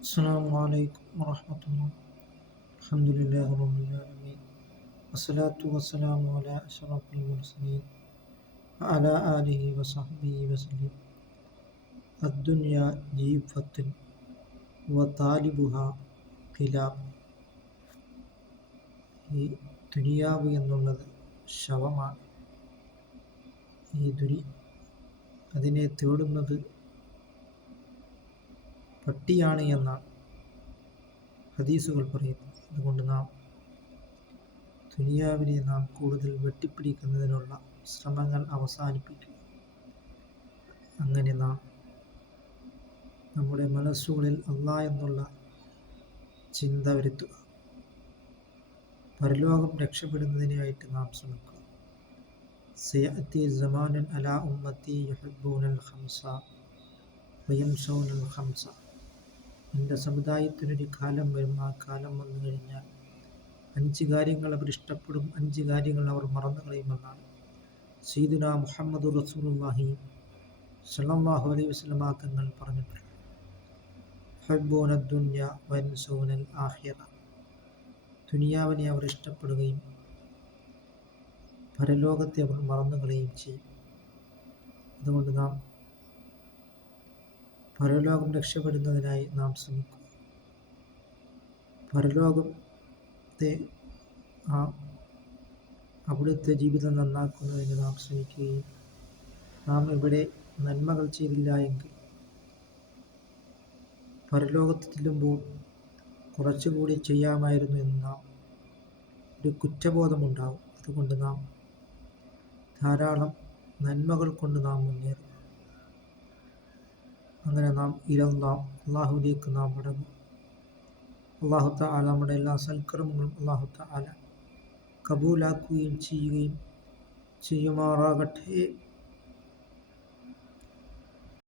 السلام عليكم ورحمة الله. الحمد لله رب العالمين والصلاة والسلام على أشرف المرسلين وعلى آله وصحبه وسلم. الدنيا جيفة وطالبها كلاب. ഈ ദുനിയാവ് എന്നുള്ളത് ശവമാണ്. അതിനെ തേടുന്നത് പട്ടിയാണ് എന്നാണ് ഹദീസുകൾ പറയുന്നത്. അതുകൊണ്ട് ദുനിയാവിനെ നാം കൂടുതൽ വെട്ടിപ്പിടിക്കുന്നതിനുള്ള ശ്രമങ്ങൾ അവസാനിപ്പിക്കുക. അങ്ങനെ നമ്മുടെ മനസ്സുകളിൽ അല്ലാഹ് എന്നുള്ള ചിന്ത വരുത്തുക. പരലോകം രക്ഷപ്പെടുന്നതിനായിട്ട് നാം ശ്രമിക്കുക. സയഅതി സമാനുൻ അലാ ഉമ്മത്തി യുഹിബ്ബൂനൽ ഖംസ വയംശൗനൽ ഖംസ. എൻ്റെ സമുദായത്തിനൊരു കാലം വരും. ആ കാലം വന്നു കഴിഞ്ഞാൽ 5 കാര്യങ്ങൾ അവർ ഇഷ്ടപ്പെടും, 5 കാര്യങ്ങൾ അവർ മറന്നു കളയുമെന്നാണ് സയ്യിദുനാ മുഹമ്മദ് റസൂലുള്ളാഹി സ്വല്ലല്ലാഹു അലൈഹി വസല്ലം തങ്ങൾ പറഞ്ഞിട്ടുള്ളത്. യുഹിബ്ബൂന ദുനിയ വയൻസൗനൽ ആഖിറ. ദുനിയാവിനെ അവർ ഇഷ്ടപ്പെടുകയും പരലോകത്തെ അവർ മറന്നു കളയുകയും ചെയ്യും. അതുകൊണ്ട് പരലോകം രക്ഷപ്പെടുന്നതിനായി നാം ശ്രമിക്കുക. പരലോകത്തെ അവിടുത്തെ ജീവിതം നന്നാക്കുന്നതിന് നാം ശ്രമിക്കുകയും നാം ഇവിടെ നന്മകൾ ചെയ്തില്ല എങ്കിൽ പരലോകത്ത് ചെല്ലുമ്പോൾ കുറച്ചുകൂടി ചെയ്യാമായിരുന്നു എന്ന് ഒരു കുറ്റബോധമുണ്ടാകും. അതുകൊണ്ട് ധാരാളം നന്മകൾ കൊണ്ട് മുന്നേറും. അങ്ങനെ അള്ളാഹുവിലേക്ക് മടങ്ങും. അല്ലാഹു തആല നമ്മുടെ എല്ലാ സൽക്കർമ്മങ്ങളും അല്ലാഹു തആല കബൂലാക്കുകയും ചെയ്യുമാറാകട്ടെ.